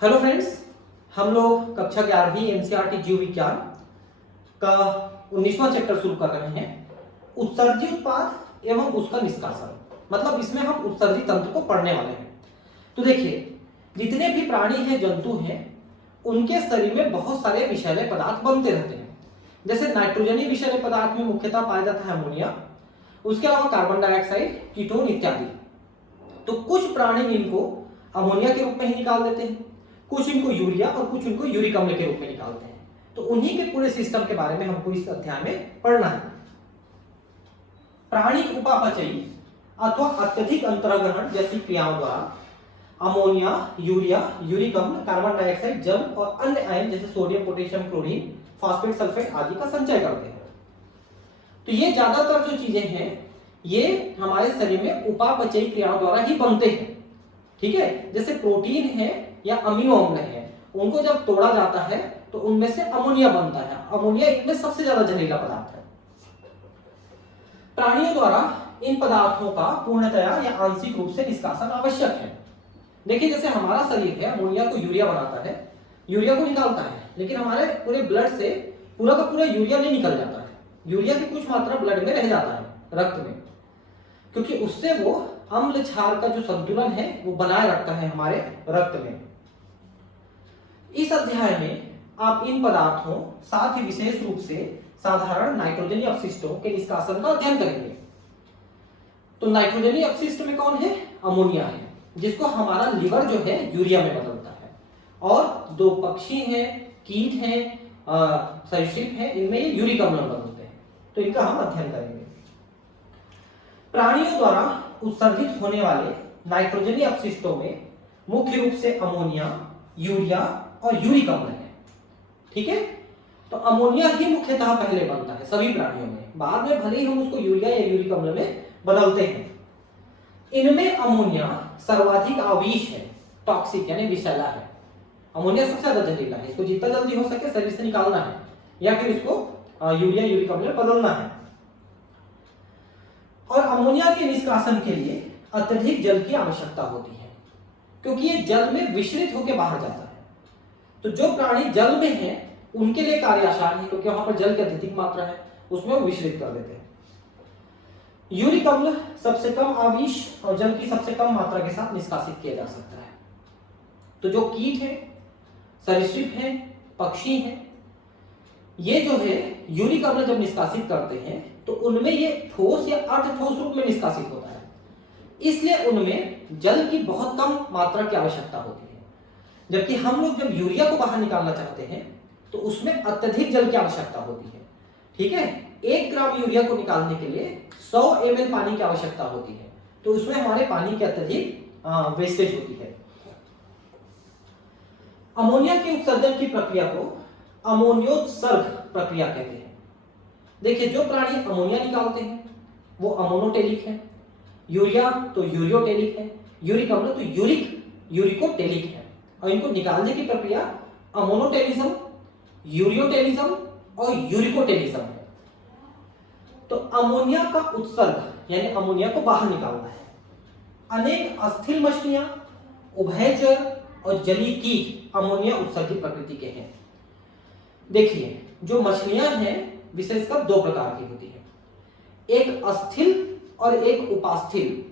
Hello friends, हम लोग कक्षा 11वीं एनसीईआरटी जीव विज्ञान का 19वां चैप्टर शुरू कर रहे हैं। उत्सर्जी उत्पाद एवं उसका निष्कासन, मतलब इसमें हम उत्सर्जी तंत्र को पढ़ने वाले हैं। तो देखिए, जितने भी प्राणी हैं, जंतु हैं, उनके शरीर में बहुत सारे विषैले पदार्थ बनते रहते हैं। जैसे नाइट्रोजनी विषैले पदार्थ में मुख्यतः पाया जाता है अमोनिया, उसके अलावा कार्बन डाइऑक्साइड, कीटोन इत्यादि। तो कुछ प्राणी इनको अमोनिया के रूप में ही निकाल देते हैं, कुछ इनको यूरिया और कुछ इनको यूरिक अम्ल के रूप में निकालते हैं। तो उन्हीं के पूरे सिस्टम के बारे में हमको इस अध्याय में पढ़ना है। प्राणी उपापचयी अथवा अत्यधिक अंतर्ग्रहण जैसी क्रियाओं द्वारा अमोनिया, यूरिया, यूरिक अम्ल, कार्बन डाइऑक्साइड, जल और अन्य आयन जैसे sodium, potassium, chlorine, phosphate, sulphate आदि का संचय करते हैं। तो ये ज्यादातर जो चीजें हैं, ये हमारे शरीर में उपापचयी क्रियाओं द्वारा ही बनते हैं। ठीक है, जैसे प्रोटीन है या अमीनो अम्ल है, उनको जब तोड़ा जाता है तो उनमें से अमोनिया बनता है। अमोनिया इनमें सबसे ज्यादा जहरीला पदार्थ है। प्राणियों द्वारा इन पदार्थों का पूर्णतया या आंशिक रूप से निष्कासन आवश्यक है। देखिए, जैसे हमारा शरीर है, अमोनिया को यूरिया बनाता है, यूरिया को निकालता है, लेकिन हमारे पूरे ब्लड से पूरा का पूरा यूरिया नहीं निकल जाता है। यूरिया की कुछ मात्रा ब्लड में रह जाता है, रक्त में, क्योंकि उससे वो अम्ल क्षार का जो संतुलन है वो बनाए रखता है हमारे रक्त में। इस अध्याय में आप इन पदार्थों, साथ ही विशेष रूप से साधारण नाइट्रोजनी अपशिष्टों के निष्कासन का अध्ययन करेंगे। तो नाइट्रोजनी अपशिष्ट में कौन है? अमोनिया है, जिसको हमारा लिवर जो है यूरिया में बदलता है। और दो पक्षी हैं, कीट हैं, सरीसृप हैं, इनमें ये यूरिक अम्ल बदलते हैं। तो इनका हम अध्ययन करेंगे। प्राणियों द्वारा उत्सर्जित होने वाले नाइट्रोजनी अपशिष्टों में मुख्य रूप से अमोनिया, यूरिया और यूरिक अम्ल है। ठीक है, तो अमोनिया ही मुख्यतः पहले बनता है सभी प्राणियों में, बाद में भले ही हम उसको यूरिया या यूरिक अम्ल में बदलते हैं। इनमें अमोनिया सर्वाधिक आविष है, टॉक्सिक यानी विषैला है। अमोनिया सबसे ज्यादा जहरीला है, इसको जितना जल्दी हो सके शरीर से निकालना है या फिर इसको यूरिया यूरिक अम्ल में बदलना है। और अमोनिया के निष्कासन के लिए अत्यधिक जल की आवश्यकता होती है, क्योंकि ये जल में विश्रित होकर बाहर जाता है। तो जो प्राणी जल में हैं उनके लिए कार्य आसान है, क्योंकि वहां पर जल की अत्यधिक मात्रा है, उसमें वो विश्रित कर देते हैं। यूरिक अम्ल सबसे कम आविष और जल की सबसे कम मात्रा के साथ निष्कासित किया जा सकता है। तो जो कीट है, सरीसृप है, पक्षी है, ये जो है यूरिक अम्ल जब निष्कासित करते हैं तो उनमें ये ठोस या अर्धठोस रूप में निष्कासित होता है, इसलिए उनमें जल की बहुत कम मात्रा की आवश्यकता होती है। जबकि हम लोग जब यूरिया को बाहर निकालना चाहते हैं तो उसमें अत्यधिक जल की आवश्यकता होती है। ठीक है, 1 ग्राम यूरिया को निकालने के लिए 100 ml पानी की आवश्यकता होती है, तो उसमें हमारे पानी की अत्यधिक वेस्टेज होती है। अमोनिया के उत्सर्जन की प्रक्रिया को अमोनियोत्सर्ग प्रक्रिया कहते हैं। देखिए, जो प्राणी अमोनिया निकालते हैं वो अमोनोटेलिक है, यूरिया तो यूरियोटेलिक है, यूरिक अम्ल तो यूरिकोटेलिक है। और इनको निकालने की प्रक्रिया अमोनोटेलिज्म, यूरियोटेलिज्म और यूरिकोटेलिज्म है। तो अमोनिया का उत्सर्ग यानी अमोनिया को बाहर निकालना है। अनेक अस्थिर मछलियां, उभयचर और जलीय कीट अमोनिया उत्सर्जित प्रकृति के हैं। देखिए, जो मछलियां हैं विशेषकर 2 प्रकार की होती है, एक अस्थिल और एक उपास्थिल।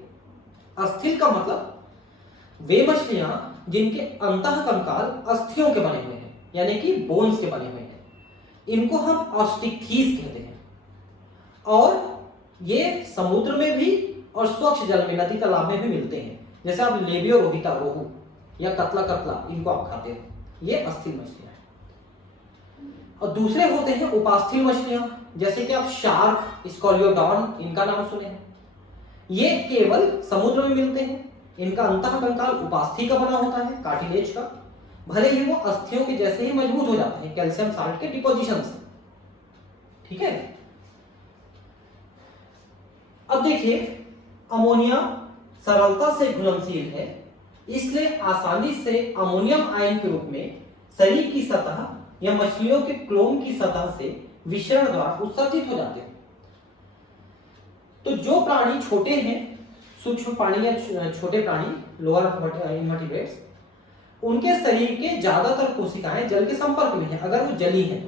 अस्थिल का मतलब वे मछलियां जिनके अंतःकंकाल अस्थियों के बने हुए हैं, यानी कि बोन्स के बने हुए हैं, इनको हम ऑस्टिकथीस कहते हैं। और ये समुद्र में भी और स्वच्छ जल में, नदी तालाब में भी मिलते हैं। जैसे आप लेबियो रोहिता, रोहू या कतला, इनको आप खाते हो, ये अस्थिल मछलियां हैं। और दूसरे होते हैं उपास्थिल मछलियां, जैसे कि आप शार्क, स्कॉलियोडॉन, इनका नाम सुने हैं। ये केवल समुद्र में मिलते हैं। इनका अंतःकंकाल उपास्थि का बना होता है, कार्टिलेज का, भले ही वो अस्थियों के जैसे ही मजबूत हो जाते हैं कैल्शियम साल्ट के डिपोजिशन से। ठीक है, अब देखिए, अमोनिया सरलता से घुलनशील है, इसलिए आसानी से अमोनियम आयन के रूप में शरीर की सतह या मछलियों के क्लोम की सतह से विषरण द्वारा उत्सर्जित हो जाते हैं। तो जो प्राणी छोटे हैं, सूक्ष्म प्राणी या छोटे प्राणी, लोअर इनवर्टिब्रेट्स, उनके शरीर के ज्यादातर कोशिकाएं जल के संपर्क में है, अगर वो जली है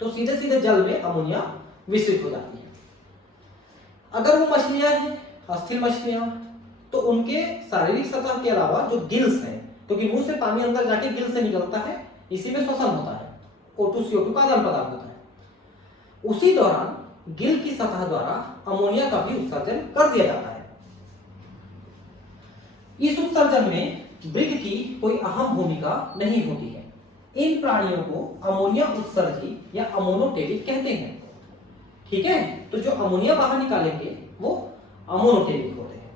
तो सीधे सीधे जल में अमोनिया विसरित हो जाती है। अगर वो मछलियां हैं, अस्थिर मछलियां, तो उनके शारीरिक सतह के अलावा जो गिल्स हैं, क्योंकि मुंह से पानी अंदर जाके गिल से निकलता है, इसी में श्वसन होता है, O2 CO2 का आदान प्रदान होता है। उसी दौरान गिल की सतह द्वारा अमोनिया का भी उत्सर्जन कर दिया जाता है। इस उत्सर्जन में वृक्क की कोई अहम भूमिका नहीं होती है। इन प्राणियों को अमोनिया उत्सर्जी या अमोनोटेरिक कहते हैं। ठीक है, तो जो अमोनिया बाहर निकालेंगे वो अमोनोटेरिक होते हैं।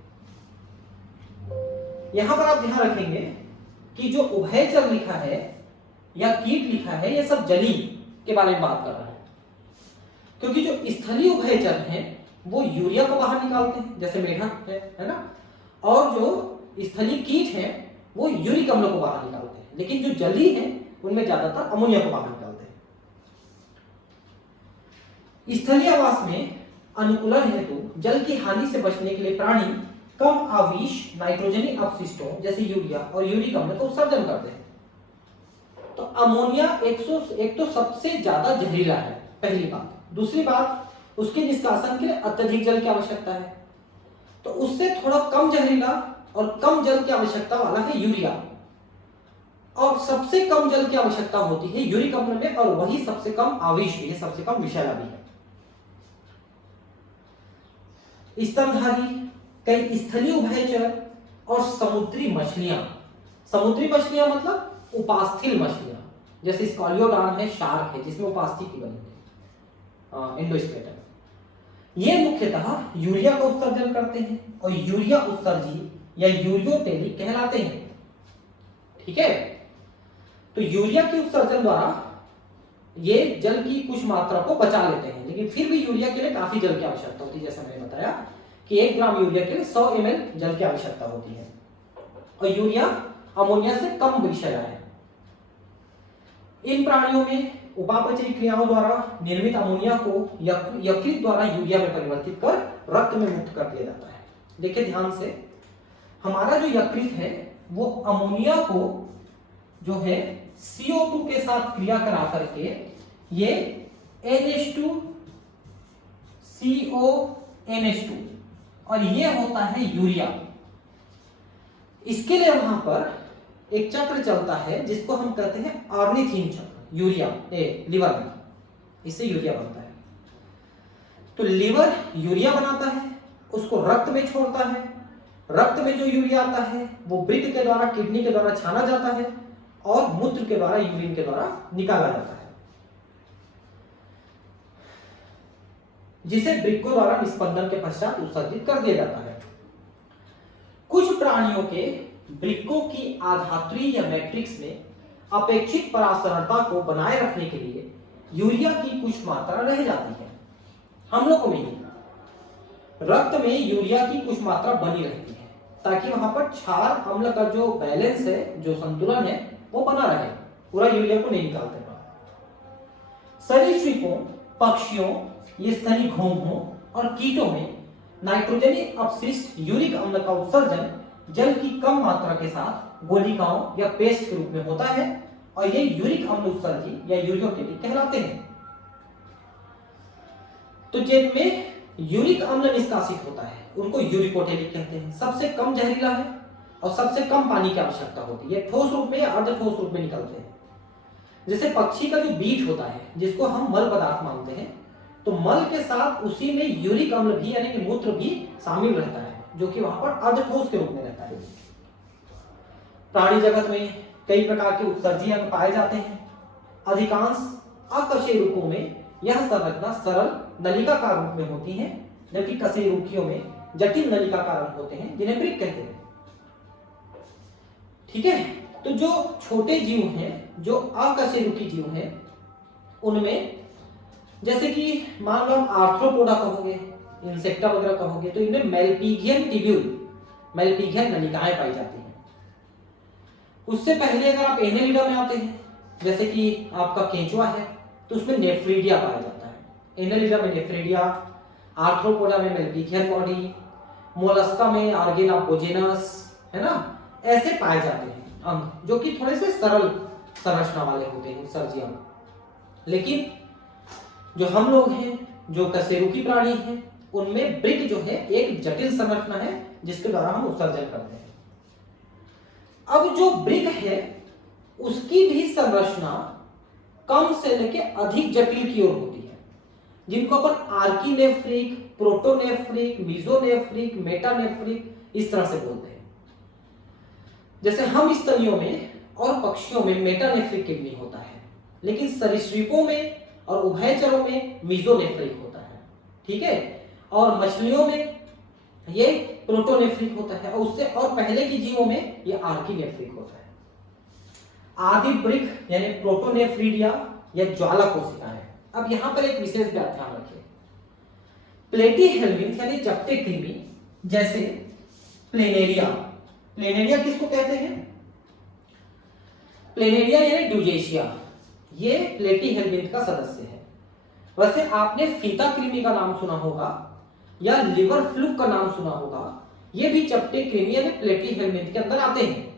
यहां पर आप ध्यान रखेंगे कि जो उभयचर लिखा है या कीट लिखा है, ये सब जली के बारे में बात कर रहा है, क्योंकि जो स्थलीय उभयचर हैं वो यूरिया को बाहर निकालते हैं, जैसे मेढक है ना, और जो स्थलीय कीट हैं वो यूरिक अम्ल को बाहर निकालते हैं, लेकिन जो जली हैं उनमें ज्यादातर अमोनिया को बाहर निकालते हैं। स्थलीय आवास में अनुकूलन हेतु जल की हानि से बचने के लिए प्राणी कम आविश नाइट्रोजनी अपशिष्टों जैसे यूरिया और यूरिक अम्ल का उत्सर्जन करते हैं। तो अमोनिया एक तो सबसे ज्यादा जहरीला है, पहली बात। दूसरी बात, उसके निष्कासन के लिए अत्यधिक जल की आवश्यकता है, तो उससे थोड़ा कम जहरीला और कम जल की आवश्यकता वाला है यूरिया, और सबसे कम जल की आवश्यकता होती है यूरिक अम्ल में, और वही सबसे कम आविश भी है, सबसे कम विषैला भी है। स्तनधारी, कई स्थलीय उभयचर और समुद्री मछलियां मतलब उपास्थि मछलियां, जैसे स्कॉलियोडान है, शार्क है जिसमें उपास्थि की बनी है, एंडोस्केलेटन, ये मुख्यतः यूरिया का उत्सर्जन करते हैं और यूरिया उत्सर्जी या यूरियोटेरिक कहलाते हैं। ठीक है, तो यूरिया के उत्सर्जन द्वारा ये जल की कुछ मात्रा को बचा लेते हैं, लेकिन फिर भी यूरिया के लिए काफी जल की आवश्यकता होती है। जैसा मैंने बताया कि 1 ग्राम यूरिया के लिए 100 ml जल की आवश्यकता होती है, और यूरिया अमोनिया से कम विषैला है। इन प्राणियों में उपापचयी क्रियाओं द्वारा निर्मित अमोनिया को यकृत द्वारा यूरिया में परिवर्तित कर रक्त में मुक्त कर दिया जाता है। देखिए ध्यान से, हमारा जो यकृत है वो अमोनिया को जो है CO2 के साथ क्रिया करा करके ये NH2 CONH2 और ये होता है यूरिया। इसके लिए वहां पर एक चक्र चलता है जिसको हम कहते हैं ऑर्निथीन चक्र, यूरिया लिवर में, इससे यूरिया बनता है। तो लिवर यूरिया बनाता है, उसको रक्त में छोड़ता है, रक्त में जो यूरिया आता है वो वृक्क के द्वारा, किडनी के द्वारा छाना जाता है और मूत्र के द्वारा, यूरिन के द्वारा निकाला जाता है, जिसे वृक्कों द्वारा निस्पंदन के पश्चात उत्सर्जित कर दिया जाता है। कुछ प्राणियों के वृक्कों की आधात्री या मैट्रिक्स में अपेक्षित परासरणता को बनाए रखने के लिए यूरिया की कुछ मात्रा रह जाती है। हम लोगों में ही रक्त में यूरिया की कुछ मात्रा बनी रहती है, ताकि वहां पर क्षार अम्ल का जो बैलेंस है, जो संतुलन है, वो बना रहे, पूरा यूरिया को नहीं निकालते। सरीसृपों, पक्षियों, ये स्थलीय घोंघों और कीटों में नाइट्रोजनी अपशिष्ट यूरिक अम्ल का उत्सर्जन जल की कम मात्रा के साथ गोलिकाओं या पेस्ट के रूप में होता है, और ये यूरिक अम्ल उत्सर्जी या यूरियोटेरिक कहलाते हैं। तो जिनमें यूरिक अम्ल निष्कासित होता है उनको यूरिकोटेरिक कहते हैं। सबसे कम जहरीला है और सबसे कम पानी की आवश्यकता होती है, ठोस रूप में या अर्ध ठोस रूप में निकलते हैं। जैसे पक्षी का जो बीट होता है, जिसको हम मल पदार्थ मानते हैं, तो मल के साथ उसी में यूरिक अम्ल भी यानी कि मूत्र भी शामिल रहता है, जो कि वहां पर अर्ध ठोस के रूप में रहता है। प्राणी जगत में कई प्रकार के उत्सर्जी अंग पाए जाते हैं। अधिकांश अकशेरुकों में यह संरचना सरल नलिकाकार रूप में होती है, जबकि कशेरुकियों में जटिल नलिकाकार अंग होते हैं, जिन्हें वृक्क कहते हैं। ठीक है, तो जो छोटे जीव हैं, जो अकशेरुकी जीव हैं, उनमें जैसे कि मान लो आर्थ्रोपोडा कहोगे, इंसेक्टा वगैरह कहोगे, तो इनमें मेलपिगियन टिब्यूल, मेलपिगियन नलिकाएं पाई जाती हैं। उससे पहले अगर आप एनेलिडा में आते हैं, जैसे कि आपका केंचुआ है, तो उसमें नेफ्रीडिया पाया जाता है। एनेलिडा में नेफ्रीडिया, आर्थ्रोपोडा में मेलपिगियन बॉडी, मोलस्का में आर्गेनापोजेनस, है ना, ऐसे पाए जाते हैं। अंग जो कि थोड़े से सरल संरचना वाले होते हैं उत्सर्जी अंग। लेकिन जो हम लोग हैं, जो कशेरुकी प्राणी हैं, उनमें वृक्क जो है एक जटिल संरचना है जिसके द्वारा हम उत्सर्जन करते हैं। अब जो वृक्क है उसकी भी संरचना कम से लेके अधिक जटिल की ओर होती है, जिनको अपन आर्कीनेफ्रिक, प्रोटोनेफ्रिक, मीजोनेफ्रिक, मेटानेफ्रिक इस तरह से बोलते हैं। जैसे हम स्तनियों में और पक्षियों में मेटानेफ्रिक किडनी होता है, लेकिन सरीसृपों में और उभयचरों में मीजोनेफ्रिक होता है। ठीक है, और मछलियों में ये प्रोटोनेफ्रिक होता है, और उससे और पहले की जीवों में ये आर्कीनेफ्रिक होता है। आदि वृक्क यानी प्रोटोनेफ्रिडिया या ज्वाला कोशिकाएं। अब यहां पर एक विशेष बात ध्यान रखिए, प्लेटीहेल्मिन्थ यानी चपटे कृमि जैसे प्लेनेरिया, प्लेनेरिया किसको कहते हैं? प्लेनेरिया यानी ड्यूजेशिया, ये प्लेटीहेल्मिन्थ का सदस्य है। वैसे आपने फीता कृमि का नाम सुना होगा या लिवर फ्लूक का नाम सुना होगा, ये भी चपटे कृमि यानी प्लेटीहेल्मिन्थ के अंदर आते हैं।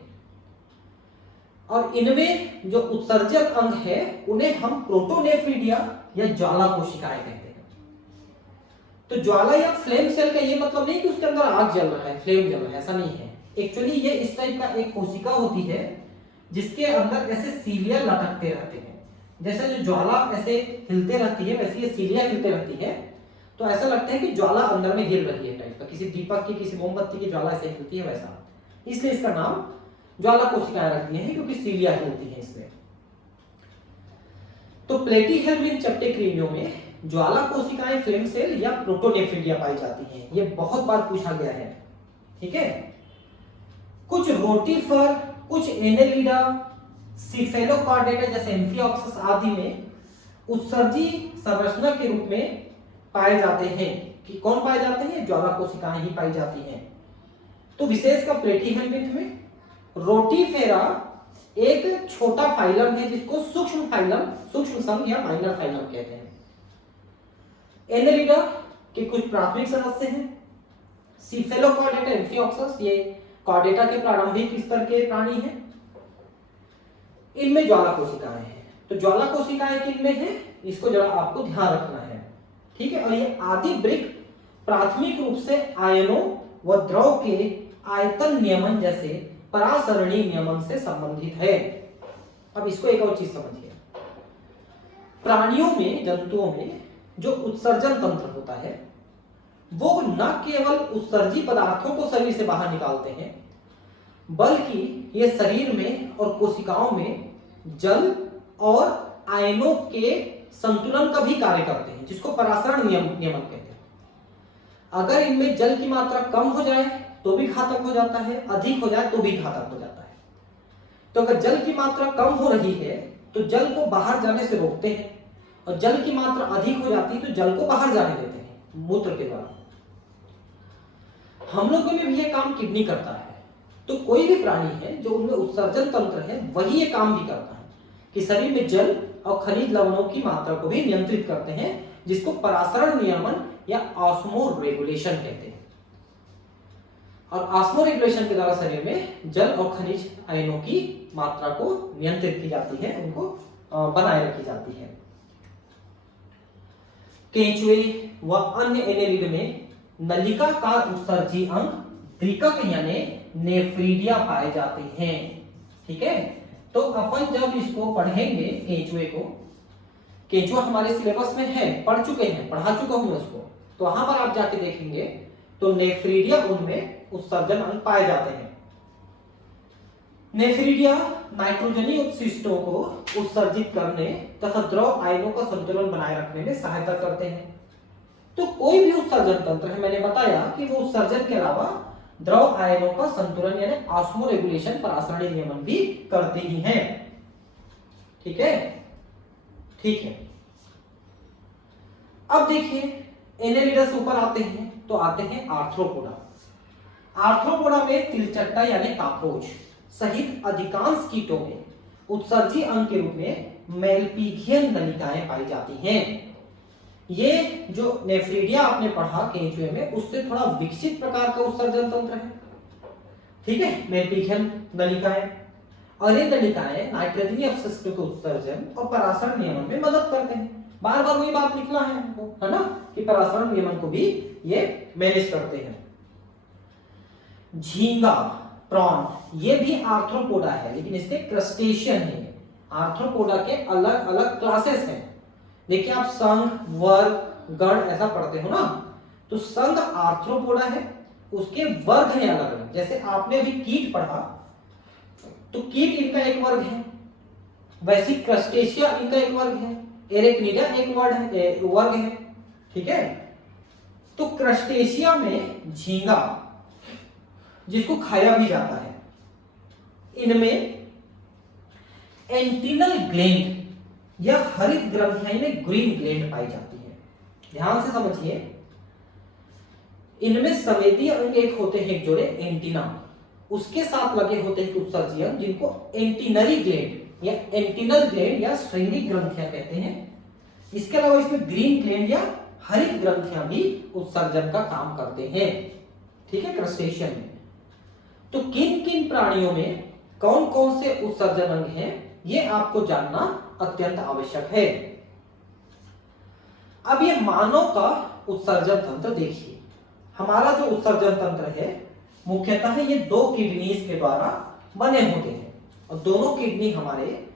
और इनमें जो उत्सर्जक अंग है उन्हें हम प्रोटोनेफ्रिडिया या ज्वाला कोशिकाएं कहते हैं। तो ज्वाला या फ्लेम सेल का ये मतलब नहीं कि उसके अंदर आग जल रहा है, फ्लेम जल रहा है, ऐसा नहीं है। एक्चुअली ये इस टाइप का एक कोशिका होती है जिसके अंदर ऐसे सीलिया लटकते रहते हैं। जैसे जो ज्वाला ऐसे हिलते रहती है वैसे ये सीलिया हिलते रहती है, तो ऐसा लगता है कि ज्वाला अंदर में हिल रही है टाइप का, किसी दीपक की, किसी मोमबत्ती की ज्वाला ऐसे हिलती है वैसा। इसलिए इसका नाम ज्वाला कोशिकाएं रख दिए हैं क्योंकि सीलिया हिलती है इसमें। तो प्लेटीहेल्मिन्थ चपटे कृमियों में ज्वाला कोशिकाएं, फ्लेम सेल या प्रोटोनेफ्रिडिया पाई जाती हैं। ये बहुत बार पूछा गया है। ठीक है, कुछ रोटीफर, कुछ एनेलिडा, सिफेलोकॉर्डेटा जैसे एम्फिऑक्सस आदि में उत्सर्जी संरचना के रूप में पाए जाते हैं। कि कौन पाए जाते हैं? ज्वाला कोशिकाएं ही पाई जाती हैं। तो विशेषकर प्लेटीहेल्मिन्थ में रोटीफेरा एक छोटा फाइलम है जिसको सूक्ष्म फाइलम, सूक्ष्म संघ या माइनर फाइलम कहते हैं। एनेलिडा के कुछ प्राथमिक सदस्य हैं। सिफेलोकॉर्डेटा, एम्फिऑक्सस ये कॉर्डेटा के प्रारंभिक स्तर के प्राणी हैं। इनमें ज्वाला कोशिकाएं हैं। तो ज्वाला कोशिकाएं किनमें हैं, इसको जरा आपको ध्यान रखना है। ठीक है, और ये आदि वृक्क प्राथमिक रूप से आयनों व द्रव के आयतन नियमन जैसे परासरणी नियमन से संबंधित है। अब इसको एक और चीज समझिए, प्राणियों में, जंतुओं में जो उत्सर्जन तंत्र होता है वो न केवल उत्सर्जी पदार्थों को शरीर से बाहर निकालते हैं, बल्कि ये शरीर में और कोशिकाओं में जल और आयनों के संतुलन का भी कार्य करते हैं, जिसको परासरण नियमन कहते हैं। अगर इनमें जल की मात्रा कम हो जाए तो भी घातक हो जाता है, अधिक हो जाए तो भी घातक हो जाता है। तो अगर जल की मात्रा कम हो रही है तो जल को बाहर जाने से रोकते हैं, और जल की मात्रा अधिक हो जाती है तो जल को बाहर जाने देते हैं मूत्र के द्वारा। हम लोगों में भी ये काम किडनी करता है। तो कोई भी प्राणी है जो उनमें उत्सर्जन तंत्र है वही ये काम भी करता है कि शरीर में जल और खनिज लवणों की मात्रा को भी नियंत्रित करते हैं, जिसको परासरण नियमन या ऑस्मो रेगुलेशन कहते हैं। और ऑस्मो रेगुलेशन के द्वारा शरीर में जल और खनिज आयनों की मात्रा को नियंत्रित की जाती है, उनको बनाए रखी जाती है। केंचुए व अन्य एनेलिड में नलिकाकार उत्सर्जी अंग द्विकक यानी नेफ्रिडिया पाए जाते हैं। ठीक है, तो अपन जब इसको पढ़ेंगे केंचुए को, केंचुआ हमारे सिलेबस में है, पढ़ चुके हैं, पढ़ा चुका हूं मैं उसको, तो वहां पर आप जाके देखेंगे तो नेफ्रिडिया उनमें उत्सर्जन अंग पाए जाते हैं। नेफ्रिडिया नाइट्रोजनी अपशिष्टों को उत्सर्जित करने तथा द्रव आयनों का संतुलन बनाए रखने में सहायता करते हैं। तो कोई भी उत्सर्जन तंत्र है, मैंने बताया कि वो उत्सर्जन के अलावा द्रव आयनों का संतुलन यानी ऑस्मो रेगुलेशन, परासरणी नियमन भी करते ही हैं। ठीक है, ठीक है। अब देखिए एनेलिडा से ऊपर आते हैं तो आते हैं आर्थ्रोपोडा। आर्थ्रोपोडा में तिलचट्टा यानी कॉकरोच सहित अधिकांश कीटों में उत्सर्जी अंग के रूप में मेलपीगियन नलिकाएं पाई जाती हैं। ये जो नेफ्रिडिया आपने पढ़ा केंचुए में, उससे थोड़ा विकसित प्रकार का उत्सर्जन तंत्र है। ठीक है, मेलपीगियन नलिकाएं। और ये नलिकाएं नाइट्रोजनीय अपशिष्टों के उत्सर्जन और परासरण नियमन में मदद करते हैं। बार बार वही बात लिखना है हमको, है ना, कि परासरण नियमन को भी ये मैनेज करते हैं। झींगा, प्रॉन, ये भी आर्थ्रोपोडा है, लेकिन इसके क्रस्टेशियन है। आर्थ्रोपोडा के अलग अलग क्लासेस हैं। देखिए आप संघ, वर्ग, गण ऐसा पढ़ते हो ना, तो संघ आर्थ्रोपोडा है, उसके वर्ग हैं अलग अलग। जैसे आपने अभी कीट पढ़ा, तो कीट इनका एक वर्ग है, वैसे क्रस्टेशिया इनका एक वर्ग है, एरेक्निडा एक वर्ग है, ठीक है। तो क्रस्टेशिया में झींगा, जिसको खाया भी जाता है, इनमें एंटीनल ग्लैंड या हरित ग्रंथियां यानी ग्रीन ग्लैंड पाई जाती है। ध्यान से समझिए, इनमें संवेदी अंग एक होते हैं, एक जोड़े एंटीना, उसके साथ लगे होते हैं उत्सर्जी अंग, जिनको एंटीनरी ग्लैंड या एंटीनल ग्लैंड या श्रृंगी ग्रंथियां कहते हैं। इसके अलावा इसमें ग्रीन ग्लैंड या हरित ग्रंथियां भी उत्सर्जन का काम करते हैं, ठीक है, क्रस्टेशियन में। तो किन किन प्राणियों में कौन कौन से उत्सर्जन अंग हैं, ये आपको जानना अत्यंत आवश्यक है। अब ये मानव का उत्सर्जन तंत्र देखिए। हमारा जो उत्सर्जन तंत्र है मुख्यतः ये दो किडनीज के द्वारा बने होते हैं, और दोनों किडनी हमारे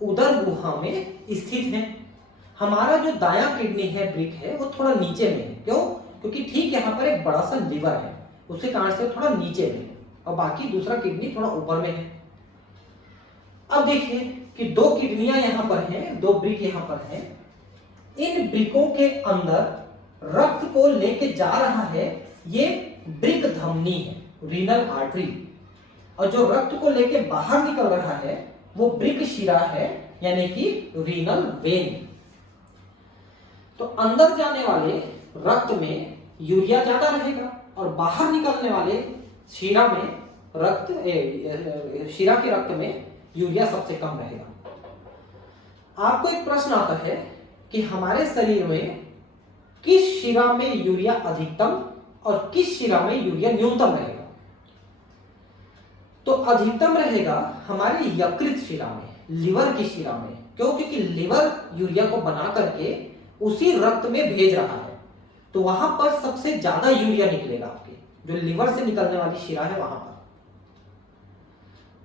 उदर गुहा में स्थित हैं। हमारा जो दायां किडनी है, ब्रिक है, वो थोड़ा नीचे में है। क्यों? क्योंकि ठीक यहाँ पर एक बड़ा सा लिवर है, उसके कारण से थोड़ा नीचे में है, और बाकी दूसरा किडनी थोड़ा ऊपर में है। अब देखिए कि दो किडनियां यहां पर हैं, दो ब्रिक यहां पर हैं। इन ब्रिकों के अंदर रक्त को लेके जा रहा है ये ब्रिक धमनी है, रीनल आर्टरी, और जो रक्त को लेके बाहर निकल रहा है वो ब्रिक शिरा है, यानी कि रीनल वेन। तो अंदर जाने वाले रक्त में यूरिया ज्यादा रहेगा, और बाहर निकलने वाले शिरा में शिरा के रक्त में यूरिया सबसे कम रहेगा। आपको एक प्रश्न आता है कि हमारे शरीर में किस शिरा में यूरिया अधिकतम और किस शिरा में यूरिया न्यूनतम रहेगा? तो अधिकतम रहेगा हमारे यकृत शिरा में, लिवर की शिरा में। क्यों? क्योंकि लिवर यूरिया को बना करके उसी रक्त में भेज रहा है, तो वहां पर सबसे ज्यादा यूरिया निकलेगा आपके, जो लिवर से निकलने वाली शिरा है वहां पर।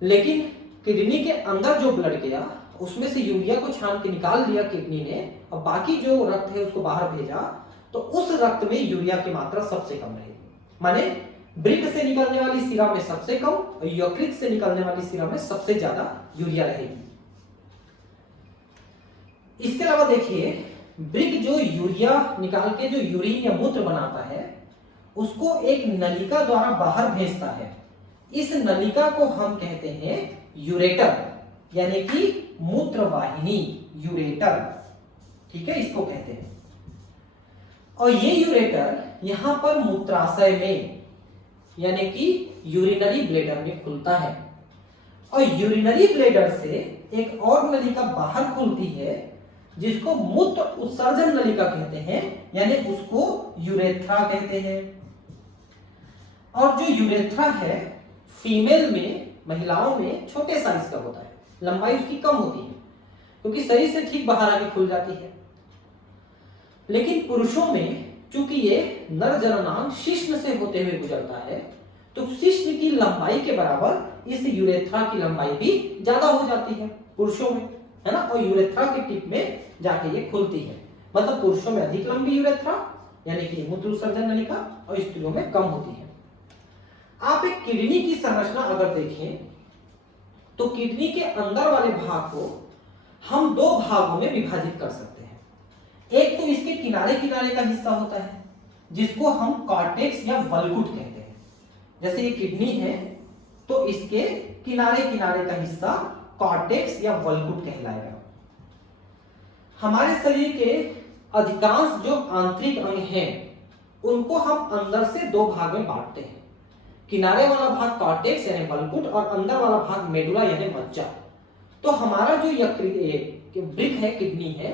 लेकिन किडनी के अंदर जो ब्लड गया उसमें से यूरिया को छान के निकाल लिया किडनी ने, और बाकी जो रक्त है उसको बाहर भेजा, तो उस रक्त में यूरिया की मात्रा सबसे कम रहेगी। माने ब्रिक से निकलने वाली शिरा में सबसे कम और यकृत से निकलने वाली शिरा में सबसे ज्यादा यूरिया रहेगी। इसके अलावा देखिए, ब्रिक जो यूरिया निकाल के जो यूरिन या मूत्र बनाता है उसको एक नलिका द्वारा बाहर भेजता है। इस नलिका को हम कहते हैं यूरेटर, यानी कि मूत्रवाहिनी, यूरेटर, ठीक है, इसको कहते हैं। और ये यूरेटर यहां पर मूत्राशय में, यानी कि यूरिनरी ब्लैडर में खुलता है, और यूरिनरी ब्लैडर से एक और नलिका बाहर खुलती है जिसको मूत्र उत्सर्जन नलिका कहते हैं, यानी उसको यूरेथ्रा कहते हैं। और जो यूरेथ्रा है फीमेल में, महिलाओं में छोटे साइज का होता है, लंबाई उसकी कम होती है क्योंकि शरीर से ठीक बाहर आके खुल जाती है। लेकिन पुरुषों में चूंकि ये नर जननांग शिश्न से होते हुए गुजरता है, तो शिश्न की लंबाई के बराबर इस यूरेथ्रा की लंबाई भी ज्यादा हो जाती है पुरुषों में, है ना, और यूरेथ्रा के टिप में जाके ये खुलती है। मतलब पुरुषों में अधिक लंबी यूरेथ्रा यानी कि मूत्र उत्सर्जन नलिका, और स्त्रियों में कम होती है। आप एक किडनी की संरचना अगर देखें तो किडनी के अंदर वाले भाग को हम दो भागों में विभाजित कर सकते हैं। एक तो इसके किनारे किनारे का हिस्सा होता है जिसको हम कॉर्टेक्स या वल्कुट कहते हैं। जैसे ये किडनी है तो इसके किनारे किनारे का हिस्सा कॉर्टेक्स या वल्कुट कहलाएगा। हमारे शरीर के अधिकांश जो आंतरिक अंग हैं उनको हम अंदर से दो भाग में बांटते हैं। किनारे वाला भाग कॉर्टेक्स यानी वल्कुट, और अंदर वाला भाग मेडुला यानी मज्जा। तो हमारा जो ब्रिक है, किडनी है,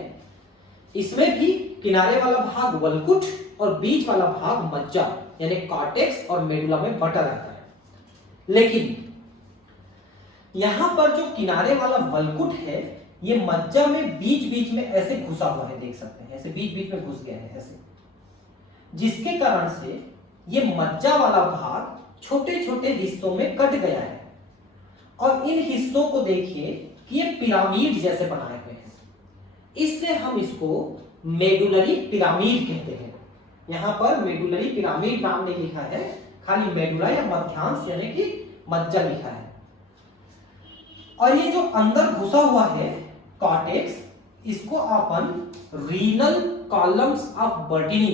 इसमें भी किनारे वाला भाग वल्कुट और बीच वाला भाग मज्जा यानी कॉर्टेक्स और मेडुला में बटा रहता है। लेकिन यहां पर जो किनारे वाला वल्कुट है ये मज्जा में बीच बीच में ऐसे घुसा हुआ है, देख सकते हैं ऐसे बीच बीच में घुस गया है ऐसे, जिसके कारण से ये मज्जा वाला भाग छोटे छोटे हिस्सों में कट गया है और इन हिस्सों को देखिए कि ये पिरामिड जैसे बनाए हुए हैं, इसलिए हम इसको मेडुलरी पिरामिड कहते हैं। यहां पर मेडुलरी पिरामिड नाम नहीं लिखा है, खाली मेडुला या मध्यांश यानी कि मज्जा लिखा है। और ये जो अंदर घुसा हुआ है कॉर्टेक्स, इसको अपन रीनल कॉलम्स ऑफ बर्टिनी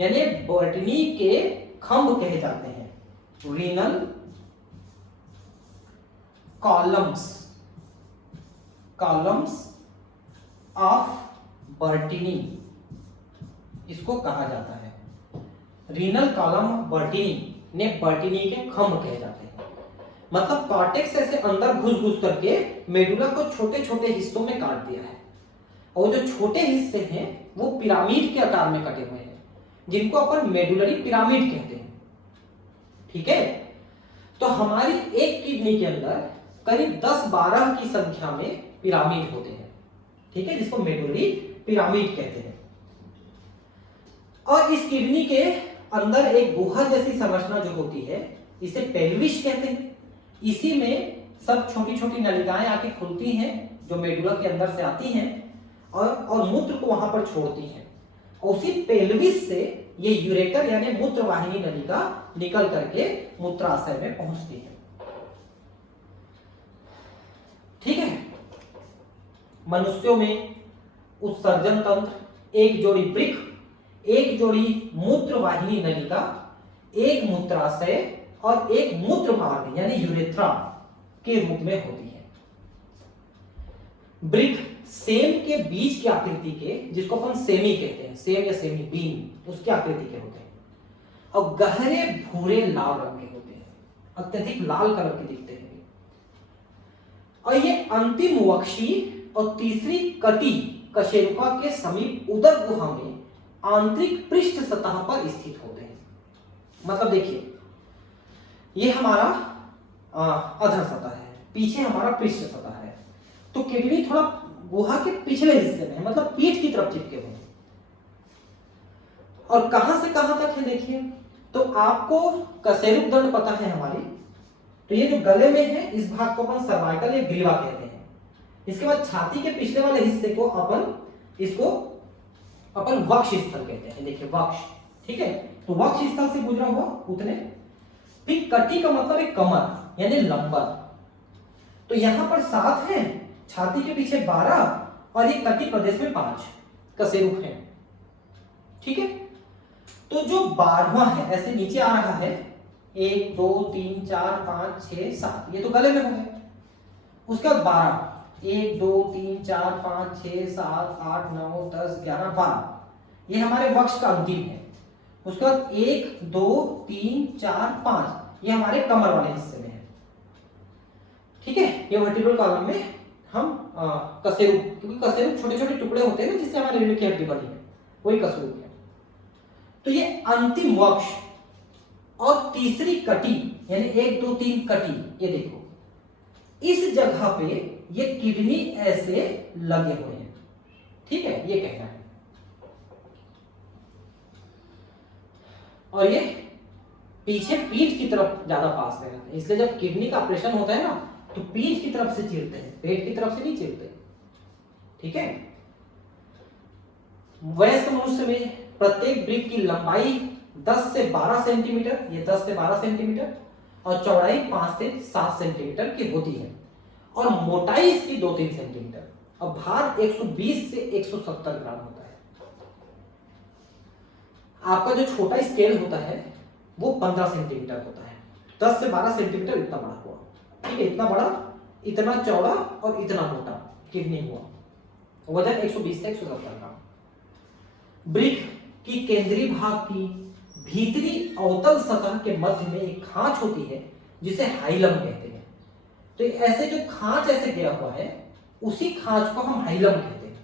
यानी बर्टिनी के खंभ कहे जाते हैं। रीनल कॉलम्स ऑफ बर्टिनी इसको कहा जाता है। रीनल कॉलम बर्टिनी ने बर्टिनी के खंभ कहे जाते हैं। मतलब कॉर्टेक्स ऐसे अंदर घुस घुस करके मेडुला को छोटे छोटे हिस्सों में काट दिया है और जो छोटे हिस्से हैं वो पिरामिड के आकार में कटे हुए हैं, जिनको अपन मेडुलरी पिरामिड कहते हैं। ठीक है, तो हमारी एक किडनी के अंदर करीब 10-12 की संख्या में पिरामिड होते हैं। ठीक है, जिसको मेडुलरी पिरामिड कहते हैं। और इस किडनी के अंदर एक गुहा जैसी संरचना जो होती है इसे पेल्विस कहते हैं। इसी में सब छोटी छोटी नलिकाएं आके खुलती हैं जो मेडुला के अंदर से आती हैं और मूत्र को वहां पर छोड़ती हैं। और उसी पेल्विस से ये यूरेटर यानी मूत्र वाहिनी नलिका निकल करके मूत्राशय में पहुंचती है। ठीक है, मनुष्यों में उत्सर्जन तंत्र, एक जोड़ी वृक्क, एक जोड़ी मूत्र वाहिनी नलिका, एक मूत्राशय और एक मूत्र मार्ग यानी यूरेथ्रा के रूप में होती है। वृक्क सेम के बीज की आकृति के, जिसको अपन सेमी कहते हैं, सेम या सेमी बीन, उसकी आकृति के होते हैं और गहरे भूरे लाल रंग के होते हैं, अत्यधिक लाल कलर के दिखते हैं। और ये अंतिम वक्षी और तीसरी कटी कशेरुका के समीप उदर गुहा में आंतरिक पृष्ठ सतह पर स्थित होते हैं। मतलब देखिए, ये हमारा अधर सतह है, पीछे हमारा पृष्ठ सतह है, तो किडनी थोड़ा गुहा के पिछले हिस्से में है, मतलब पीठ की तरफ चिपके हुए हैं। और कहां से कहां तक है देखिए, तो आपको कशेरुक दंड पता है हमारी, तो ये जो गले में है इस भाग को अपन सर्वाइकल या ग्रीवा कहते हैं। इसके बाद छाती के पिछले वाले हिस्से को अपन वक्ष स्थल कहते हैं। देखिए वक्ष, ठीक है, तो वक्ष स्थल से गुजरा हुआ उतने। फिर कटी का मतलब है कमर यानी लंबर, तो यहां पर 7 है, छाती के पीछे 12 और ये कटी प्रदेश में 5 कशेरुक है। ठीक है, तो जो 12वां है ऐसे नीचे आ रहा है, 1 2 3 4 5 6 7, ये तो गले में हो गए। उसके बाद 12, 1 2 3 4 5 6 7 8 9 10 11 12, ये हमारे वक्ष का अंतिम है। उसके बाद 1 2 3 4 5, ये हमारे कमर वाले हिस्से में है। ठीक है, ये वर्टिब्रल कॉलम में हम कशेरुक, क्योंकि कशेरुक छोटे छोटे टुकड़े होते हैं ना जिससे हमारे रीढ़ की हड्डी बनी है, वही कशेरुक है। तो ये अंतिम वक्ष और तीसरी कटी यानी 1 2 3 कटी, ये देखो इस जगह पे ये किडनी ऐसे लगे हुए हैं। ठीक है, ये कहना है। और ये पीछे पीठ की तरफ ज्यादा पास में रहते हैं, इसलिए जब किडनी का ऑपरेशन होता है ना तो पीठ की तरफ से चीरते हैं, पेट की तरफ से नहीं चीरते। ठीक है, वयस्क मनुष्य में प्रत्येक वृक्क की लंबाई 10 से 12 सेंटीमीटर, ये 10 से 12 सेंटीमीटर और चौड़ाई 5 से 7 सेंटीमीटर की होती है और मोटाई इसकी 2-3 सेंटीमीटर और भार 120 से 170 ग्राम होता है। आपका जो छोटा स्केल होता है वो 15 सेंटीमीटर होता है, 10 से 12 सेंटीमीटर इतना बड़ा हुआ। ठीक है, इतना बड़ा, इतना चौड़ा और इतना मोटा किडनी हुआ, वजन 120 से 170 ग्राम। वृक्क की केंद्रीय भाग की भीतरी अवतल सतह के मध्य में एक खांच होती है जिसे हाइलम कहते हैं। तो ऐसे जो खांच ऐसे गया हुआ है उसी खांच को हम हाइलम कहते हैं।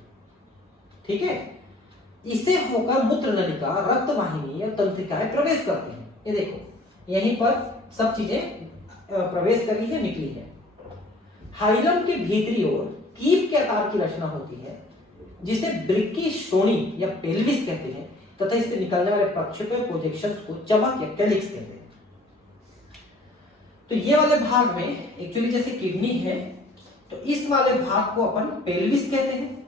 ठीक है, इसे होकर मूत्र नलिका, रक्त वाहिनी या तंत्रिकाएं प्रवेश करते हैं। ये देखो यहीं पर सब चीजें प्रवेश करी है, निकली है। हाइलम के भीतरी ओर कीप के आकार की रचना होती है जिसे ब्रिक की श्रोणी या पेल्विस कहते हैं तथा इससे निकलने वाले प्रक्षेपण प्रोजेक्शंस को चमक या कैलिक्स कहते हैं। तो ये वाले भाग में एक्चुअली जैसे किडनी है तो इस वाले भाग को अपन पेल्विस कहते हैं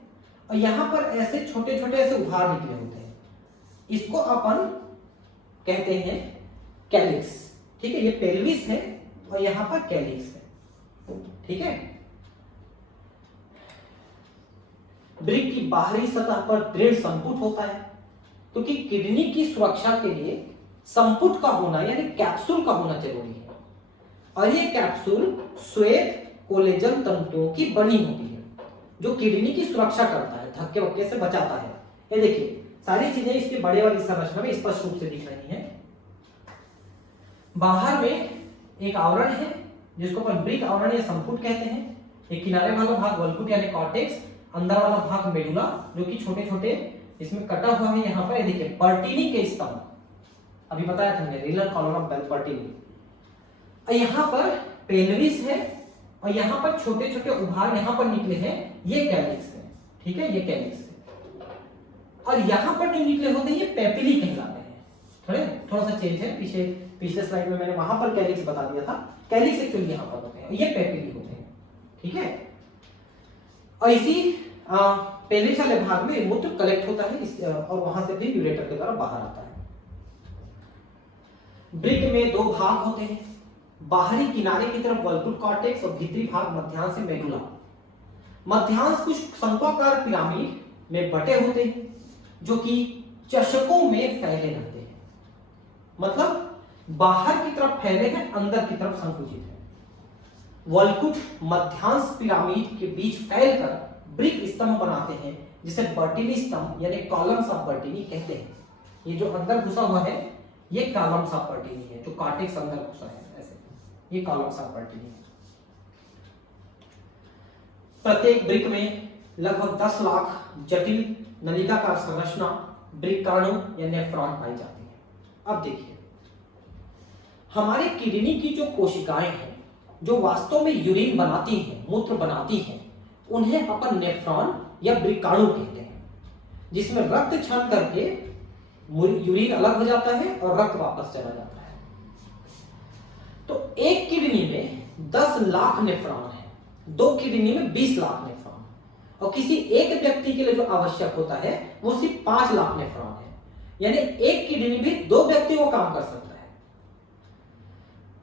और यहां पर ऐसे छोटे छोटे ऐसे उभार निकले होते हैं, इसको अपन कहते हैं कैलिक्स। ठीक है, ये पेल्विस है और यहां पर कैलिक्स है। ठीक है, ब्रिक की बाहरी सतह पर दृढ़ संपुट होता है क्योंकि किडनी की सुरक्षा के लिए संपुट का होना यानी कैप्सूल का होना जरूरी है और ये कैप्सूल श्वेत कोलेजन तंतुओं की बनी होती है जो किडनी की सुरक्षा करता है, धक्के वक्के से बचाता है। ये देखिए सारी चीजें इसकी बड़े वाली संरचना में स्पष्ट रूप से दिख रही हैं। बाहर में एक आवरण है जिसको अपन ब्रिक आवरण या संपुट कहते हैं। एक किनारे वाला भाग वल्कुट यानी कॉर्टेक्स, अंदर वाला भाग मेडुला जो कि छोटे छोटे इसमें कटा हुआ है। यहाँ पर देखिए पर्टिनी के स्तंभ, अभी बताया था हमने, रीनल कॉलम ऑफ पर्टिनी। और यहाँ पर पेल्विस है और यहाँ पर छोटे छोटे उभार यहाँ पर निकले हैं, ये कैलिक्स है। ठीक है, ये कैलिक्स है और यहाँ पर जो निकले होते हैं ये पेपिली कहलाते हैं। थोड़ा सा चेंज है, पिछले स्लाइड में मैंने वहां पर कैलिक्स बता दिया था, कैलिक्स एक्चुअली यहाँ पर होते हैं, ये पेपिली होते हैं। ठीक है, और इसी पेल्विस वाले भाग में मूत्र कलेक्ट होता है और वहां से फिर यूरेटर के द्वारा बाहर आता है। ब्रिक में दो भाग होते हैं, बाहरी किनारे की तरफ वल्कुट कॉर्टेक्स और भीतरी भाग मध्यांश से मेडुला। मध्यांश कुछ शंक्वाकार पिरामिड में बटे होते हैं जो कि चषकों में फैले रहते हैं, मतलब बाहर की तरफ फैले हैं, अंदर की तरफ संकुचित है। वल्कुट मध्यांश पिरामिड के बीच फैलकर ब्रिक स्तंभ बनाते हैं जिसे बर्टिनी स्तंभ यानी कॉलम्स ऑफ बर्टिनी कहते हैं। ये जो अंदर घुसा हुआ है ये कॉलम्स ऑफ बर्टिनी है, जो कॉर्टेक्स अंदर घुसा है ऐसे, ये कॉलम्स ऑफ बर्टिनी है। प्रत्येक ब्रिक में लगभग 10 लाख जटिल नलिकाकार संरचना ब्रिक कणों या नेफ्रॉन पाई जाती है। अब देखिए हमारे किडनी की जो कोशिकाएं हैं जो वास्तव में यूरिन बनाती हैं, मूत्र बनाती हैं, उन्हें अपन नेफ्रॉन या ब्रिकाणु कहते हैं, जिसमें रक्त क्षरण करके यूरिन अलग हो जाता है और रक्त वापस चला जाता है। तो एक किडनी में 10 लाख नेफ्रॉन है, दो किडनी में 20 लाख नेफ्रॉन, और किसी एक व्यक्ति के लिए जो आवश्यक होता है वो सिर्फ 5 लाख नेफ्रॉन है। यानी एक किडनी भी 2 व्यक्तियों को काम कर सकता है।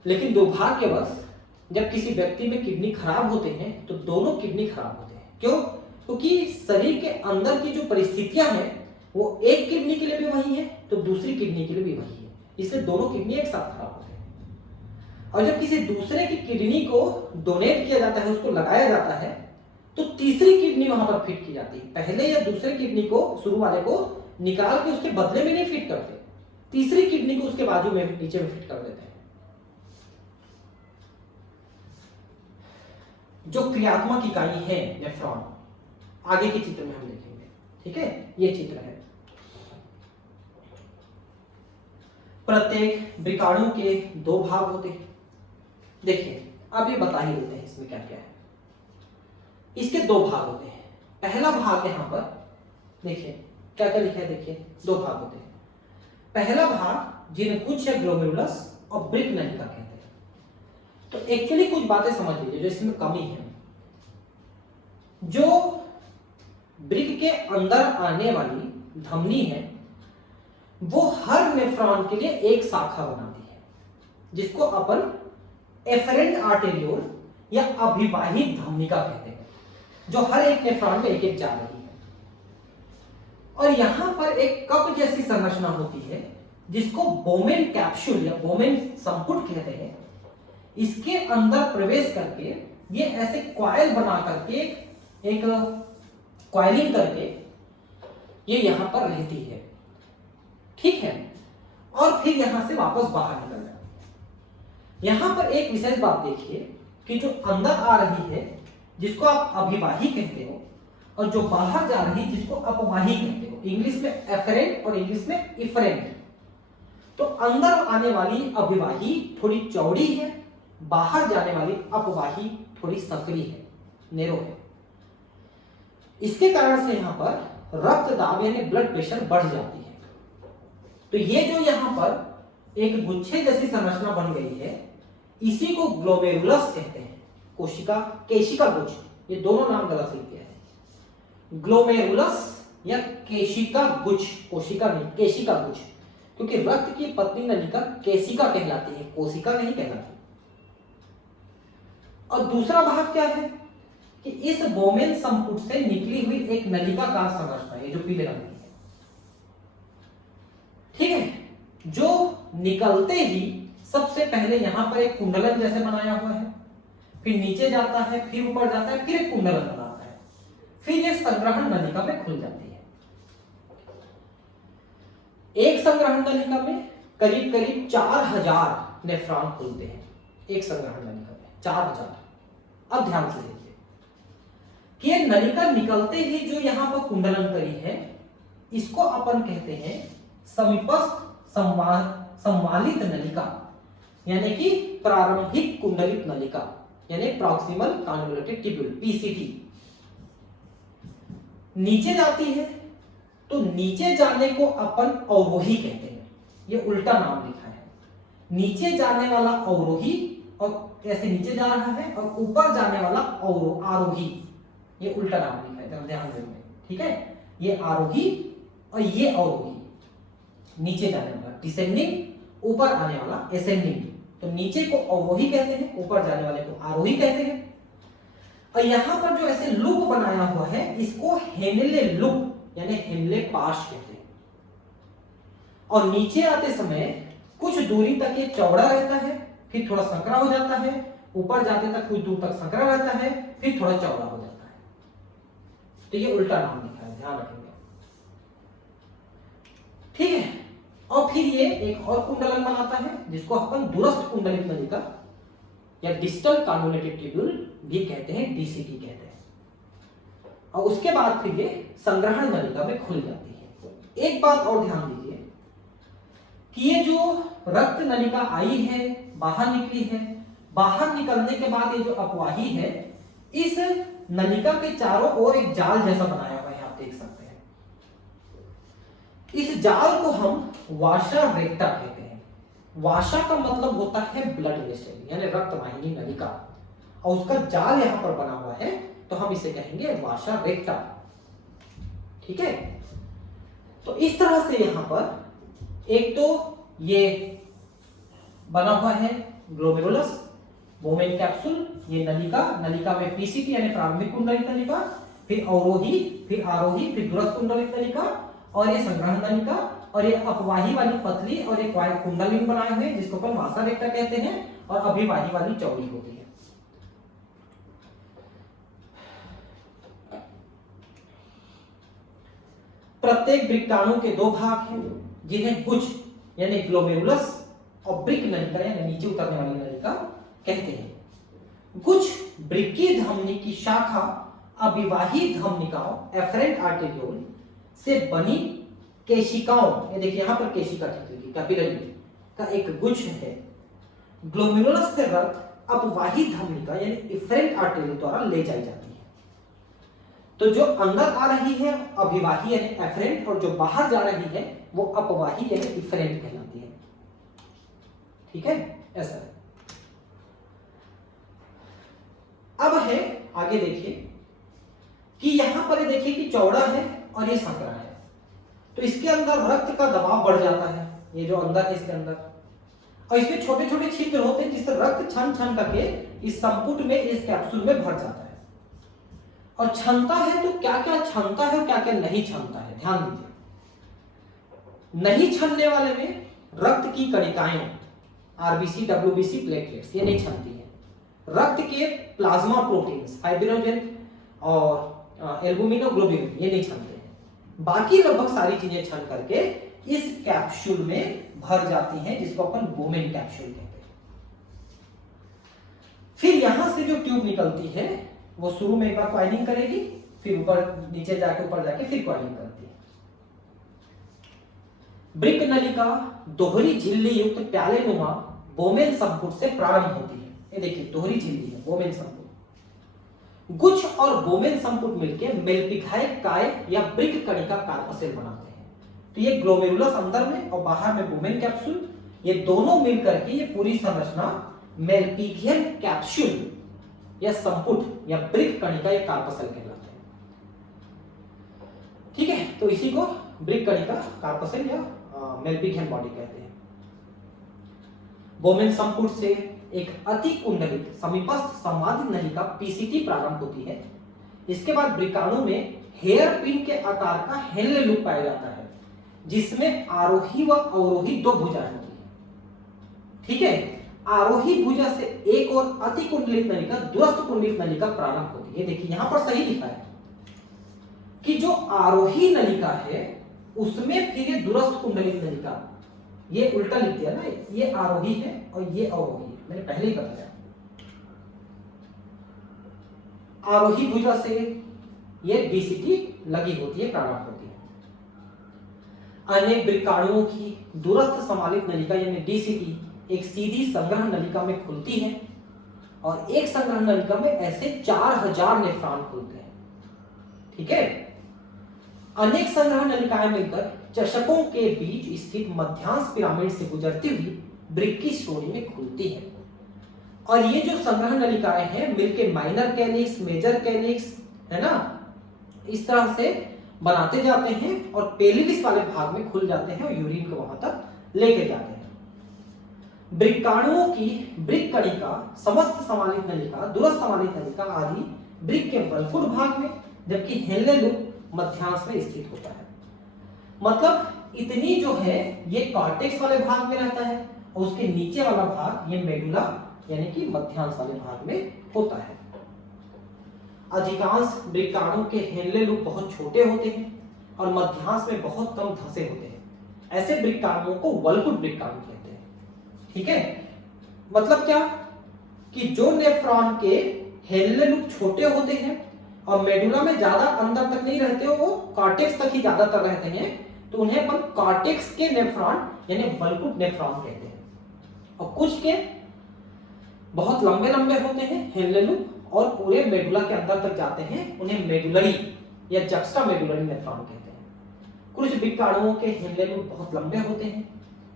लेकिन दुर्भाग्यवश जब किसी व्यक्ति में किडनी खराब होते हैं तो दोनों किडनी खराब होते हैं। क्यों? क्योंकि शरीर के अंदर की जो परिस्थितियां हैं वो एक किडनी के लिए भी वही है तो दूसरी किडनी के लिए भी वही है, इसलिए दोनों किडनी एक साथ खराब होते हैं। और जब किसी दूसरे की किडनी को डोनेट किया जाता है, उसको लगाया जाता है, तो तीसरी किडनी वहां पर फिट की जाती है। पहले या दूसरे किडनी को, शुरू वाले को निकाल के उसके बदले में नहीं फिट करते, तीसरी किडनी को उसके बाजू में नीचे में फिट कर देते हैं। जो क्रियात्मक इकाई है नेफ्रॉन, आगे के चित्र में हम देखेंगे। ठीक है, ये चित्र है। प्रत्येक ब्रिकाणु के 2 भाग होते हैं। देखिए अब ये बता ही देते हैं इसमें क्या क्या है। इसके 2 भाग होते हैं। पहला भाग यहां पर देखिए क्या क्या लिखा है, देखिए 2 भाग होते हैं। पहला भाग जिन्हें कुछ या ग्लोमेरुलस और ब्रिक नलिका कहते हैं। तो एक्चुअली कुछ बातें समझ लीजिए जो इसमें कमी है। जो ब्रिक के अंदर आने वाली धमनी है वो हर नेफ्रॉन के लिए एक शाखा बनाती है जिसको अपन एफरेंट आर्टेरियोल या अभिवाहित धमनिका कहते हैं, जो हर एक नेफ्रॉन में एक एक जा रही है। और यहां पर एक कप जैसी संरचना होती है जिसको बोमेन कैप्सूल या बोमेन संपुट कहते हैं। इसके अंदर प्रवेश करके ये ऐसे कॉइल बना करके एक कॉइलिंग करके ये यहां पर रहती है। ठीक है, और फिर यहां से वापस बाहर निकल जाती है। यहां पर एक विशेष बात देखिए कि जो अंदर आ रही है जिसको आप अभिवाही कहते हो और जो बाहर जा रही जिसको अपवाही कहते हो, इंग्लिश में एफरेंट और इंग्लिश में इफरेंट। तो अंदर आने वाली अभिवाही थोड़ी चौड़ी है बाहर जाने वाली अपवाही थोड़ी संकरी है, नेरो है। इसके कारण से यहाँ पर रक्त दाब यानी ब्लड प्रेशर बढ़ जाती है। तो ये जो यहाँ पर एक गुच्छे जैसी संरचना बन गई है, इसी को ग्लोमेरुलस कहते हैं। कोशिका, केशिका गुच्छ, ये दोनों नाम गलत लिख दिया है। ग्लोमेरुलस या केशिका गुच्छ, कोशिका नहीं, केशिका गुच्छ, क्योंकि रक्त की पतली नलिका केशिका कहलाती है, कोशिका नहीं कहलाती। और दूसरा भाग क्या है कि इस बोमेन संपुट से निकली हुई एक नलिकाकार संरचना है, जो पीले रंग की है, ठीक है, जो निकलते ही सबसे पहले यहां पर एक कुंडलन जैसे बनाया हुआ है, फिर नीचे जाता है, फिर ऊपर जाता है, फिर एक कुंडलन बनाता है, फिर ये संग्रहण नलिका में खुल जाती है। एक संग्रहण नलिका में करीब करीब 4000 नेफ्रॉन खुलते हैं, एक संग्रहण नलिका में 4000। अब ध्यान से देखिए कि ये नलिका निकलते ही जो यहां पर कुंडलन करी है, इसको अपन कहते हैं समीपस्थ संवालित नलिका, यानी कि प्रारंभिक कुंडलित नलिका, यानी प्रॉक्सिमल कन्वोल्यूटेड ट्यूब्यूल, पीसीटी। नीचे जाती है तो नीचे जाने को अपन अवरोही कहते हैं, ये उल्टा नाम लिखा है। नीचे जाने वाला अवरोही, और ऐसे नीचे जा रहा है, और ऊपर जाने वाला आरोही, ये उल्टा नाम लिखा है, ध्यान देना, ठीक है। ये आरोही और ये अवरोही, नीचे जाने वाला डिसेंडिंग, ऊपर आने वाला असेंडिंग। तो नीचे को अवरोही कहते हैं, ऊपर जाने वाले को आरोही कहते हैं। और यहां पर जो ऐसे लूप बनाया हुआ है, इसको हेनले लूप यानी हेनले पाश कहते हैं। और नीचे आते समय कुछ दूरी तक ये चौड़ा रहता है, फिर थोड़ा संकरा हो जाता है, ऊपर जाते तक कुछ दूर तक संकरा रहता है, फिर थोड़ा चौड़ा हो जाता है। तो ये उल्टा नाम लिखा है, ध्यान रखेंगे, ठीक है। और फिर ये एक और कुंडलन बनाता है, जिसको अपन दूरस्थ कुंडलित नलिका या डिस्टल कन्वोल्यूटेड ट्यूब्यूल भी कहते हैं, डीसीटी कहते हैं। और उसके बाद फिर ये संग्रहण नलिका में खुल जाती है। एक बात और ध्यान दीजिए कि ये जो रक्त नलिका आई है, बाहर निकली है, बाहर निकलने के बाद ये जो अपवाही है, इस नलिका के चारों ओर एक जाल जैसा बनाया हुआ है, आप देख सकते हैं। इस जाल को हम वाशा रेक्टा कहते हैं। वाशा का मतलब होता है ब्लड वेसल, यानी रक्त वाहिनी नलिका, और उसका जाल यहां पर बना हुआ है, तो हम इसे कहेंगे वाशा रेक्टा, ठीक है। तो इस तरह से यहां पर एक तो ये बना हुआ है ग्लोमेरुलस, बोमेन कैप्सूल, ये नलिका, नलिका में पीसीटी यानी प्रारंभिक कुंडलित नलिका, फिर अवरोही, फिर आरोही, फिर दूरस्थ कुंडलित नलिका, और ये संग्रहण नलिका, और ये अपवाही वाली पतली और एक कुंडलिन बनाए हुए जिसको अपन वाशा रेक्टा कहते हैं, और अभिवाही वाली चौड़ी होती है। प्रत्येक वृक्काणु के दो भाग हैं, जिन्हें गुच्छ यानी ग्लोमेरुलस और ब्रिक नलिका यानी नीचे उतरने वाली नलिका कहते हैं। गुच्छ वृक्कीय धमनी की शाखा अभिवाही धमनिकाओं एफरेंट आर्टेरियोल से बनी केशिकाओं, ये देखिए यहां पर केशिका की कैपिलरी का एक गुच्छ है। ग्लोमेरुलस से रक्त अपवाही धमनिका यानी इफरेंट आर्टेरियोल द्वारा ले जाई जाती है। तो जो अंदर आ रही है अभिवाही यानी एफरेंट, और जो बाहर जा रही है वो अपवाही यानी इफरेंट कहलाती है, ठीक है, ऐसा। अब है आगे देखिए कि यहां पर देखिए कि चौड़ा है और ये संकरा है, तो इसके अंदर रक्त का दबाव बढ़ जाता है, ये जो अंदर है इसके अंदर, और इसमें छोटे छोटे छिद्र होते हैं जिससे रक्त छन छन करके इस संपुट में, इस कैप्सूल में भर जाता है। और क्षमता है तो क्या क्या क्षमता है और क्या क्या नहीं क्षमता है, ध्यान दीजिए। नहीं छनने वाले में रक्त की कणिकाएं, आरबीसी, डब्ल्यूबीसी, प्लेटलेट्स, ये नहीं छनती है। रक्त के प्लाज्मा प्रोटीन्स, फाइब्रिनोजेन और एल्बुमिनोग्लोबिन, ये नहीं छनते हैं। बाकी लगभग सारी चीजें छन करके इस कैप्सूल में भर जाती हैं, जिसको अपन बोमेन कैप्सूल कहते हैं। फिर यहां से जो ट्यूब निकलती है वो शुरू में एक बार कॉइलिंग करेगी, फिर ऊपर नीचे जाके ऊपर जाके फिर कॉइलिंग करती है। ब्रिक नलिका दोहरी झिल्ली युक्त प्याले नुमा बोमेन संपुट से प्रारंभ होती है। ये देखिए दोहरी झिल्ली है, बोमेन संपुट। गुच्छ और बोमेन संपुट मिलकर मेलपिघाइक काय या ब्रिक कणिका कार्पसेल बनाते हैं। तो ये ग्लोमेरुलस अंदर में और बाहर में बोमेन कैप्सूल, ये दोनों मिलकर के ये पूरी संरचना मेलपिघियन कैप्सूल या संपुट या ब्रिक कणिका या कार्पसेल कहलाते हैं। ठीक है, तो इसी को ब्रिक कणिका, कार्पसेल या मेलपिघियन बॉडी कहते हैं। बोमेन संपुट से एक अति कुंडलित समीपस्थ संवादी नलिका पीसीटी प्रारंभ होती है। इसके बाद ब्रिकाणु में हेयर पिन के आकार का हेनले लूप पाया जाता है, जिसमें आरोही व अवरोही दो भुजाएं होती है। ठीक है, आरोही भुजा से एक और अति कुंडलित नलिका, दूरस्थ कुंडलित नलिका प्रारंभ होती है। देखिए यहां पर सही लिखा है कि जो आरोही नलिका है उसमें फिर ये दूरस्थ कुंडलित नलिका, ये उल्टा लिख दिया ना, ये आरोही है और ये अवरोही है, मैंने पहले ही बताया। आरोही भुजा से ये बीसीटी लगी होती है, प्रारंभ होती है। अनेक ब्रिकाणुओं की दूरस्थ समालित नलिका यानी डीसीटी एक सीधी संग्रह नलिका में खुलती है और एक संग्रह नलिका में ऐसे 4000 नेफ्रॉन खुलते हैं। ठीक है, अनेक संग्रह नलिकाएं मिलकर चषकों के बीच स्थित मध्यांश पिरामिड से गुजरती हुई ब्रिक की श्रोणी में खुलती है। और ये जो संग्रह नलिकाएं हैं मिलके माइनर कैनिक्स, मेजर कैनिक्स, है ना, इस तरह से बनाते जाते हैं और पेलिविस वाले भाग में खुल जाते हैं और यूरिन को वहां तक लेके जाते हैं। ब्रिकाणुओं की ब्रिक कणिका, समस्त समालित नलिका, दूरस्थ समालित नलिका आदि ब्रिक के वल्कुट भाग में, जबकि हेनले लूप मध्यांश में स्थित होता है। मतलब इतनी जो है ये कॉर्टेक्स वाले भाग में रहता है और उसके नीचे वाला भाग ये मेडुला यानी कि मध्यांश वाले भाग में होता है। अधिकांश ब्रिकाणु के हेनले लूप बहुत छोटे होते हैं और मध्यांश में बहुत कम धंसे होते हैं। ऐसे ब्रिकाणुओं को वल्कुट ब्रिकाणु कहते हैं। ठीक है, मतलब क्या कि जो नेफ्रॉन के हेनले लूप छोटे होते हैं और मेडुला में ज्यादा अंदर तक नहीं रहते, वो कॉर्टेक्स तक ही ज्यादातर रहते हैं, तो उन्हें अपन कॉर्टेक्स के नेफ्रॉन यानी वल्कुट नेफ्रॉन कहते हैं। और कुछ के बहुत लंबे लंबे होते हैं हेनले लूप और पूरे मेडुला के अंदर तक जाते हैं, उन्हें मेडुलरी या जक्स्टा मेडुलरी नेफ्रॉन कहते हैं। कुछ ब्रिकाणुओं के हेनले लूप बहुत लंबे होते हैं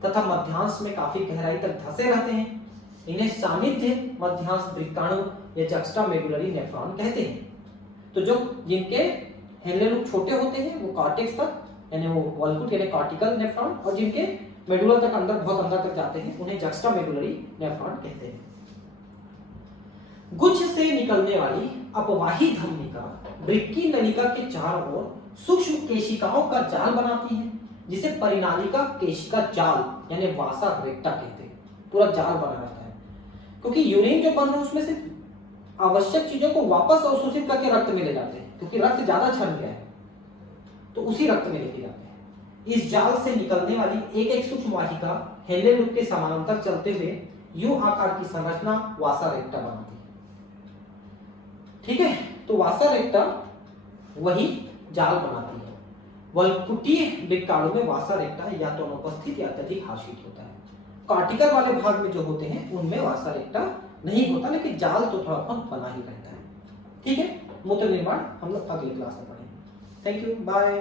तथा मध्यांश में काफी गहराई तक धंसे रहते हैं, इन्हें सानिध्य मध्यांश ब्रिकाणु या जक्स्टा मेडुलरी नेफ्रॉन कहते हैं। तो जो जिनके हेनले लूप छोटे होते हैं वो कॉर्टेक्स तक यानी वो वल्कुट यानी कॉर्टिकल नेफ्रॉन, और जिनके मेडुला तक अंदर बहुत अंदर तक जाते हैं उन्हें जक्स्टा मेडुलरी नेफ्रॉन कहते हैं। गुच्छ से निकलने वाली अपवाही धमनिका ब्रिक की नलिका के चारों ओर सूक्ष्म केशिकाओं का जाल बनाती है, जिसे परिनालिका केशिका जाल यानी वासा रेक्टा कहते हैं। पूरा जाल बना रहता है क्योंकि यूरिन जो बन रहा है उसमें से आवश्यक चीजों को वापस अवशोषित करके रक्त में ले जाते हैं, क्योंकि रक्त ज्यादा छन गया है तो उसी रक्त में लेके जाते हैं। इस जाल से निकलने वाली एक एक सूक्ष्म वाहिका हेनले लूप के समानांतर चलते हुए यू आकार की संरचना वासा रेक्टा बनाती है। ठीक है, तो वासा रेक्टा वही जाल बनाती है। वल्कुटीय ब्रिकाणु में वासा रेक्टा या तो अनुपस्थित या अत्यधिक हार्शीट होता है। कॉर्टिकल वाले भाग में जो होते हैं उनमें वासा रेक्टा नहीं होता, लेकिन जाल तो थोड़ा बहुत बना ही रहता है। ठीक है, मूत्र निर्माण हम लोग अगली क्लास में पढ़ेंगे। Thank you, bye.